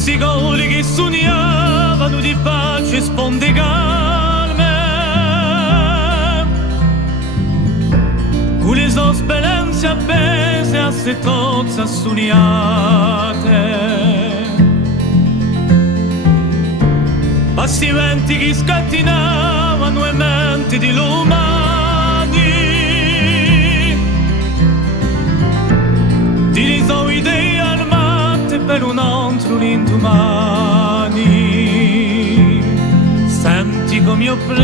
si goli che sognavano di pace e sponde calme, con le sue speranze appese a se tozze sognate. Bastimenti che scattinavano e menti di umani, di riso idee armate per un altro l'indomani. Senti come io prego,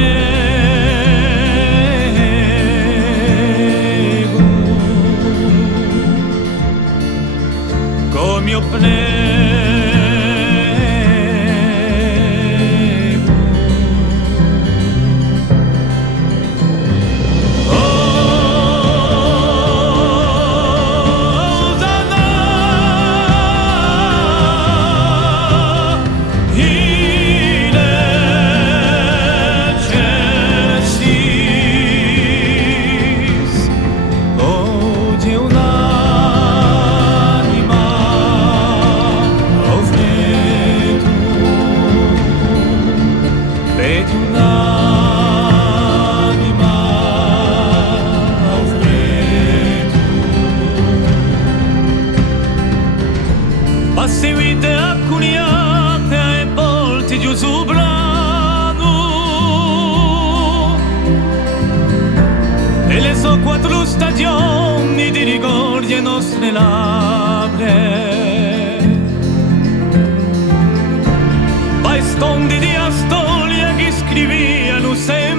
come io prego. Seguite accuniate ai volti di un soprano e le so quattro stagioni di ricordi ai nostre labbra, vai stondi di storia che scriviano settimane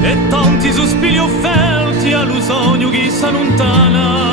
e tanti sospiri offerti allo sogno che si allontana.